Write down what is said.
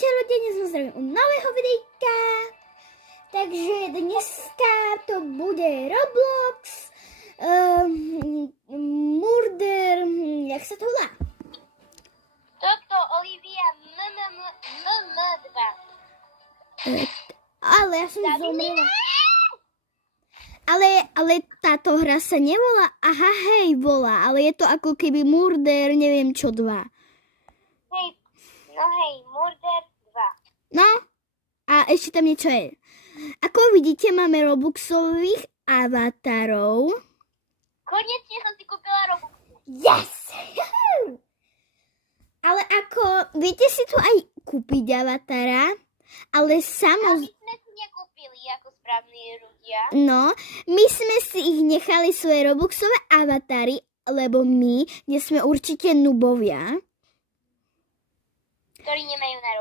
čarodějně, jsme zdravím u nového videjka. Takže dneska to bude Roblox, Murder, jak se to volá? Toto Olivia MM2. Ale já jsem zomrela. Ale táto hra sa nevolá Aha hej volá, ale je to ako keby Murder, neviem čo 2. Hej, Murder 2. No, a ešte tam niečo je. Ako vidíte, máme Robloxových avatarov. Konečne som si kúpila Robux. Yes! Ale ako, viete si tu aj kúpiť avatara, ale A my sme si nekúpili ako správni ľudia. No, my sme si ich nechali svoje Robloxové avatary, lebo my nie sme určite nubovia. Ktorí nemajú na